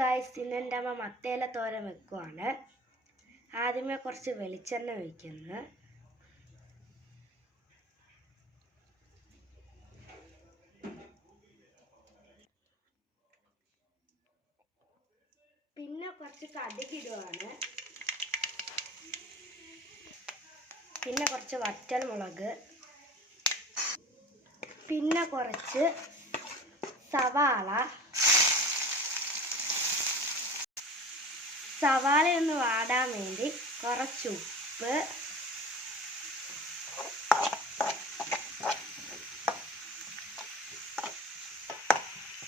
Guys ഇന്ന് എന്റെ അമ്മ മത്തേല തോരൻ വെക്കുവാണ്. ആദ്യമേ കുറച്ച് വെളിച്ചെണ്ണ ഒഴിക്കുന്നു. പിന്നെ കുറച്ച് കടുകിടുവാണ് പിന്നെ കുറച്ച് വറ്റൽ മുളക് പിന്നെ കുറച്ച് സവാള. സവാള ഒന്ന് വാടാൻ വേണ്ടി കുറച്ച് ഉപ്പ്.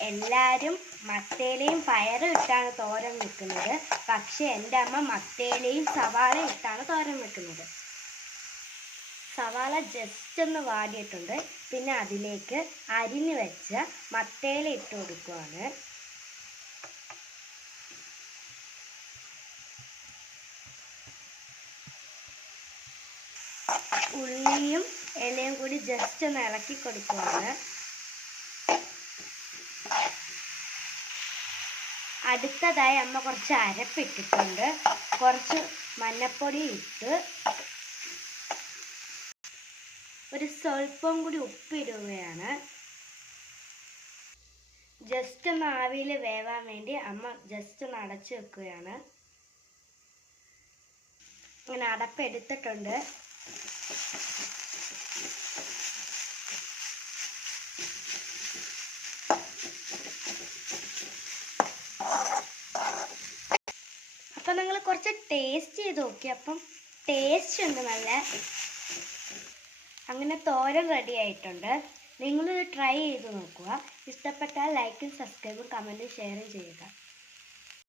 എല്ലാവരും മത്തേലയും പയറും ഇട്ടാണ് തോരൻ വെക്കുന്നത്. പക്ഷെ എന്റെ അമ്മ മത്തേലയും സവാള ഇട്ടാണ് തോരൻ വെക്കുന്നത്. സവാള ജസ്റ്റ് ഒന്ന് വാടിയിട്ടുണ്ട്. പിന്നെ അതിലേക്ക് അരിഞ്ഞു വെച്ച മത്തേല ഇട്ട് കൊടുക്കുവാണ്. ഉള്ളിയും ഇലയും കൂടി ജസ്റ്റ് ഒന്ന് ഇളക്കി കൊടുക്കുവാണ് അടുത്തതായി അമ്മ കുറച്ച് അരപ്പിട്ടിട്ടുണ്ട്. കുറച്ച് മഞ്ഞപ്പൊടി ഇട്ട് ഒരു സ്വല്പം കൂടി ഉപ്പിടുകയാണ്. ജസ്റ്റ് ഒന്ന് ആവിയിൽ വേവാൻ വേണ്ടി അമ്മ ജസ്റ്റ് ഒന്ന് അടച്ചു വെക്കുകയാണ്. അങ്ങനെ അടപ്പെടുത്തിട്ടുണ്ട് അപ്പം നിങ്ങൾ കുറച്ച് ടേസ്റ്റ് ചെയ്ത് നോക്കി. അപ്പം ടേസ്റ്റ് ഉണ്ട് നല്ല. അങ്ങനെ തോരൻ റെഡി ആയിട്ടുണ്ട്. നിങ്ങളിത് ട്രൈ ചെയ്ത് നോക്കുക. ഇഷ്ടപ്പെട്ടാൽ ലൈക്കും സബ്സ്ക്രൈബും കമന്റും ഷെയറും ചെയ്യുക.